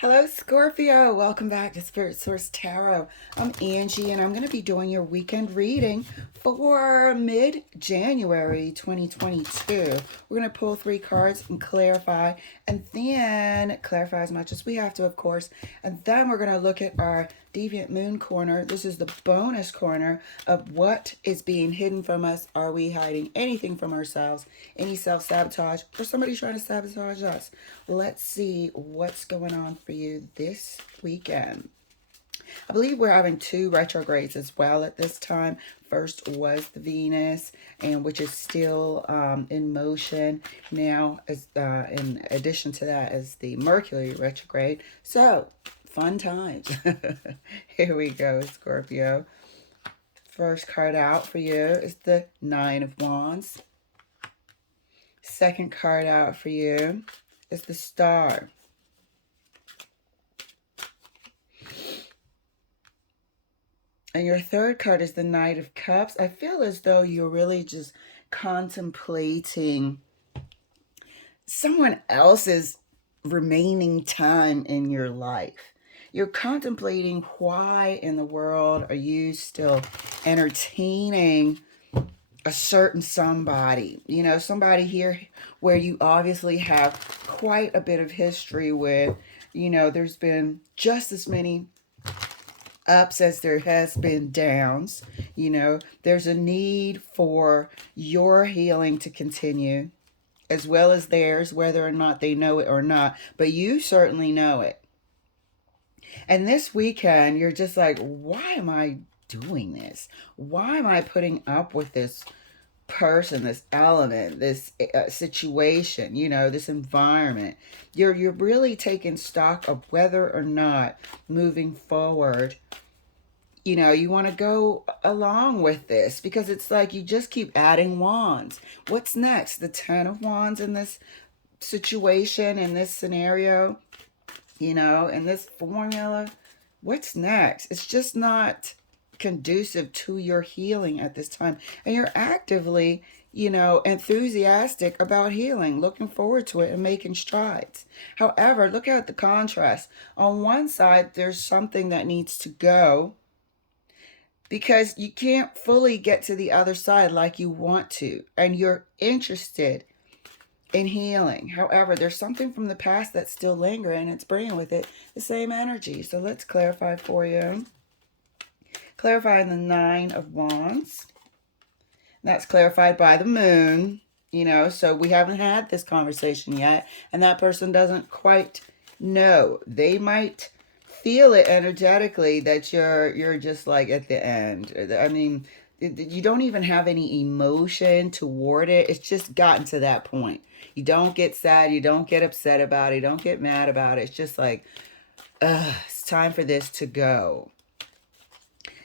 Hello, Scorpio. Welcome back to Spirit Source Tarot. I'm Angie, and I'm going to be doing your weekend reading for mid January 2022. We're going to pull three cards and clarify, and then clarify as much as we have to, of course. And then we're going to look at our Deviant Moon corner. This is the bonus corner of what is being hidden from us. Are we hiding anything from ourselves? Any self sabotage, or somebody trying to sabotage us? Let's see what's going on for you this weekend. I believe we're having two retrogrades as well at this time. First was the Venus, and which is still in motion now. As in addition to that, is the Mercury retrograde. So fun times. Here we go, Scorpio. First card out for you is the Nine of Wands. Second card out for you is the Star. And your third card is the Knight of Cups. I feel as though you're really just contemplating someone else's remaining time in your life. You're contemplating why in the world are you still entertaining a certain somebody. You know, somebody here where you obviously have quite a bit of history with. You know, there's been just as many ups as there has been downs. You know, there's a need for your healing to continue as well as theirs, whether or not they know it or not, but you certainly know it. And this weekend you're just like, why am I doing this? Why am I putting up with this person, this element, this situation, you know, this environment? You're really taking stock of whether or not moving forward, you know, you want to go along with this, because it's like you just keep adding wands. What's next? The Ten of Wands in this situation, in this scenario, you know, in this formula. What's next? It's just not conducive to your healing at this time. And you're actively, you know, enthusiastic about healing, looking forward to it and making strides. However, look at the contrast. On one side, there's something that needs to go because you can't fully get to the other side like you want to, and you're interested in healing. However, there's something from the past that's still lingering, and it's bringing with it the same energy. So let's clarify for you. Clarifying the Nine of Wands. That's clarified by the moon, you know, so we haven't had this conversation yet, and that person doesn't quite know. They might feel it energetically that you're just like at the end. I mean, you don't even have any emotion toward it. It's just gotten to that point. You don't get sad, you don't get upset about it, you don't get mad about it. It's just like, it's time for this to go.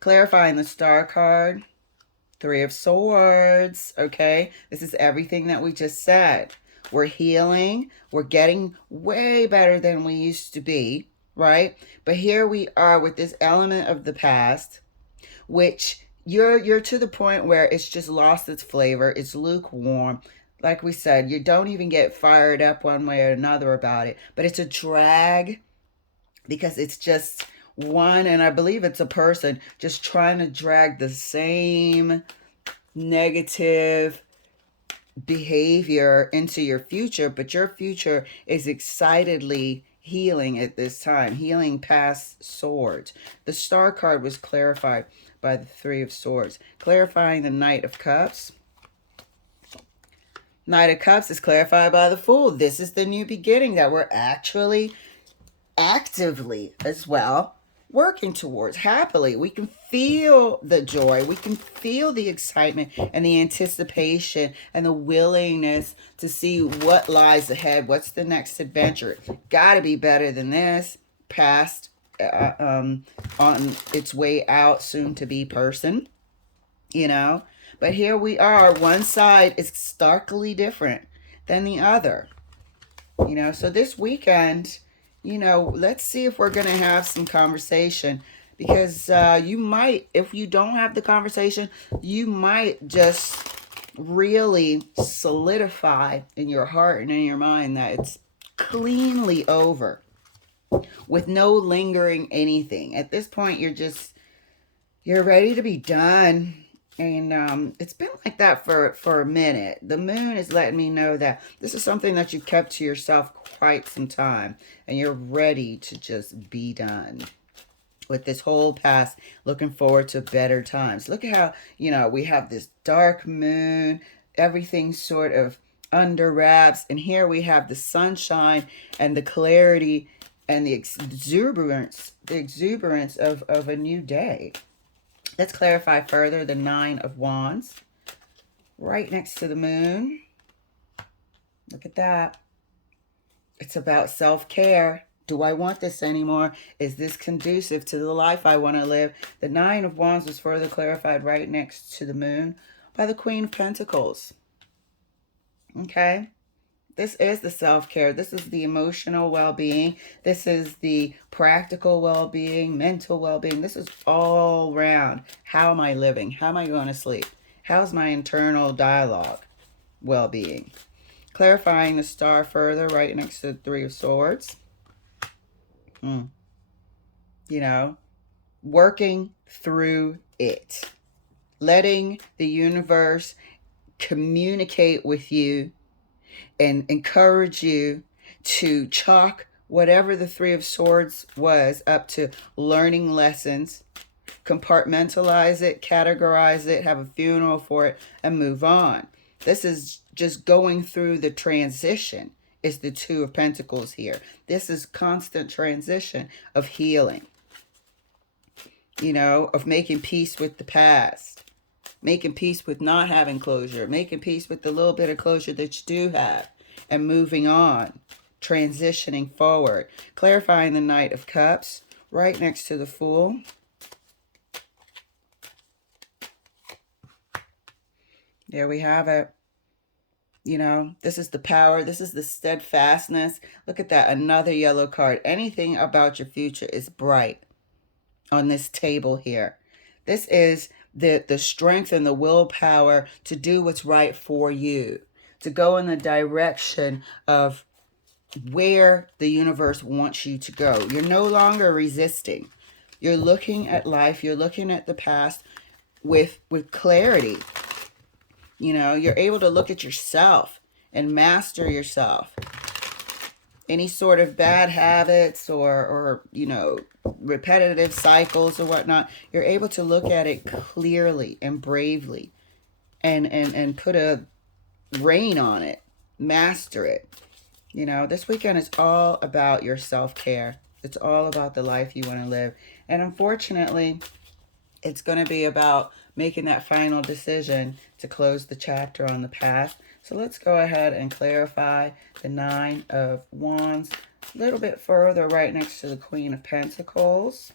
Clarifying the Star card. Three of Swords, okay? This is everything that we just said. We're healing. We're getting way better than we used to be, right? But here we are with this element of the past, which you're to the point where it's just lost its flavor. It's lukewarm. Like we said, you don't even get fired up one way or another about it. But it's a drag because it's just one, and I believe it's a person just trying to drag the same negative behavior into your future, but your future is excitedly healing at this time, healing past swords. The Star card was clarified by the Three of Swords, clarifying the Knight of Cups. Knight of Cups is clarified by the Fool. This is the new beginning that we're actually actively as well working towards happily. We can feel the joy, we can feel the excitement and the anticipation and the willingness to see what lies ahead. What's the next adventure? Gotta be better than this past on its way out, soon to be person, you know. But here we are, one side is starkly different than the other, you know. So this weekend, you know, let's see if we're going to have some conversation, because you might, if you don't have the conversation, you might just really solidify in your heart and in your mind that it's cleanly over. with no lingering anything. At this point, you're ready to be done. And it's been like that for a minute. The moon is letting me know that this is something that you kept to yourself quite some time, and you're ready to just be done with this whole past, looking forward to better times. Look at how, we have this dark moon, everything sort of under wraps, and here we have the sunshine and the clarity and the exuberance of a new day. Let's clarify further the Nine of Wands right next to the moon. Look at that. It's about self-care. Do I want this anymore? Is this conducive to the life I want to live? The Nine of Wands was further clarified right next to the moon by the Queen of Pentacles. Okay? This is the self-care. This is the emotional well-being. This is the practical well-being, mental well-being. This is all around. How am I living? How am I going to sleep? How's my internal dialogue well-being? Clarifying the star further right next to the Three of Swords. Working through it. Letting the universe communicate with you and encourage you to chalk whatever the Three of Swords was up to learning lessons, compartmentalize it, categorize it, have a funeral for it, and move on. This is just going through the transition. Is the Two of Pentacles here. This is constant transition of healing, of making peace with the past, making peace with not having closure, making peace with the little bit of closure that you do have, and moving on, transitioning forward. Clarifying the Knight of Cups right next to the Fool. There we have it. This is the power. This is the steadfastness. Look at that. Another yellow card. Anything about your future is bright on this table here. This is the strength and the willpower to do what's right for you, to go in the direction of where the universe wants you to go. You're no longer resisting. You're looking at life. You're looking at the past with clarity. You're able to look at yourself and master yourself. Any sort of bad habits or repetitive cycles or whatnot, you're able to look at it clearly and bravely and put a rein on it, master it. This weekend is all about your self-care. It's all about the life you want to live. And unfortunately, it's going to be about making that final decision to close the chapter on the past. So let's go ahead and clarify the Nine of Wands a little bit further right next to the Queen of Pentacles.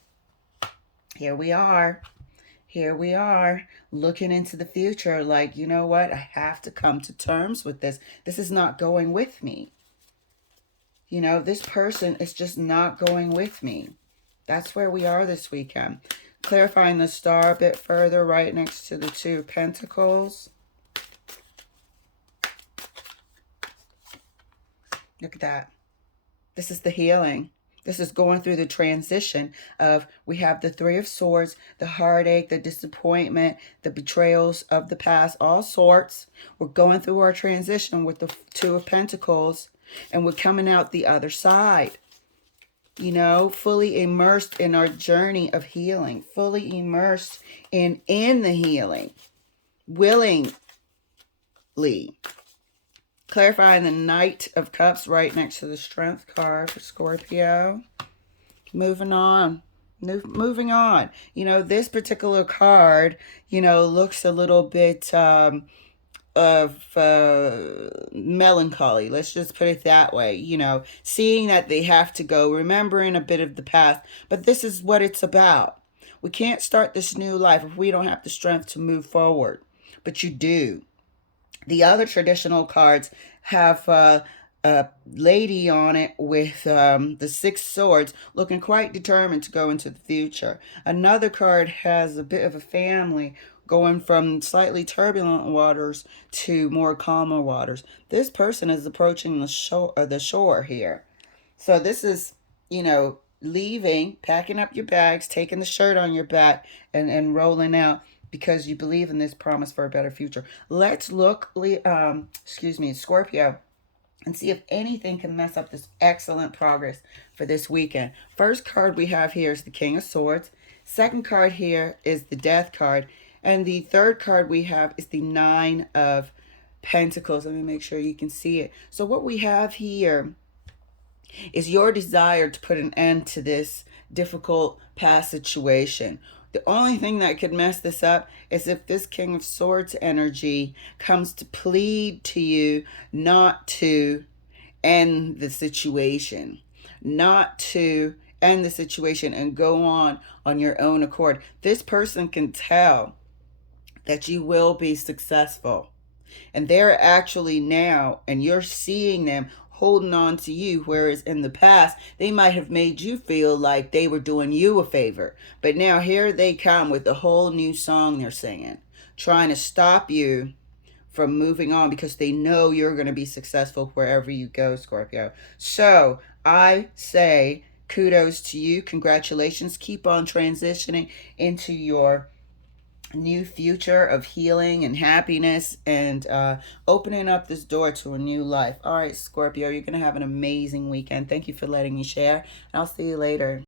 Here we are. Here we are looking into the future like, you know what? I have to come to terms with this. This is not going with me. This person is just not going with me. That's where we are this weekend. Clarifying the star a bit further right next to the Two of Pentacles. Look at that. This is the healing. This is going through the transition of, we have the Three of Swords, the heartache, the disappointment, the betrayals of the past, all sorts. We're going through our transition with the Two of Pentacles, and we're coming out the other side. Fully immersed in our journey of healing, fully immersed in the healing, willingly. Clarifying the Knight of Cups right next to the Strength card for Scorpio. Moving on. This particular card, looks a little bit of melancholy. Let's just put it that way. Seeing that they have to go, remembering a bit of the past. But this is what it's about. We can't start this new life if we don't have the strength to move forward. But you do. The other traditional cards have a lady on it with the Six Swords looking quite determined to go into the future. Another card has a bit of a family going from slightly turbulent waters to more calmer waters. This person is approaching the shore here. So this is, leaving, packing up your bags, taking the shirt on your back, and rolling out because you believe in this promise for a better future. Let's look, Scorpio, and see if anything can mess up this excellent progress for this weekend. First card we have here is the King of Swords. Second card here is the Death card. And the third card we have is the Nine of Pentacles. Let me make sure you can see it. So what we have here is your desire to put an end to this difficult past situation. The only thing that could mess this up is if this King of Swords energy comes to plead to you not to end the situation, not to end the situation and go on your own accord. This person can tell that you will be successful, and they're actually now, and you're seeing them holding on to you, whereas in the past they might have made you feel like they were doing you a favor. But now here they come with a whole new song they're singing, trying to stop you from moving on because they know you're going to be successful wherever you go, Scorpio. So I say kudos to you. Congratulations. Keep on transitioning into your new future of healing and happiness, and opening up this door to a new life. All right, Scorpio, you're going to have an amazing weekend. Thank you for letting me share, and I'll see you later.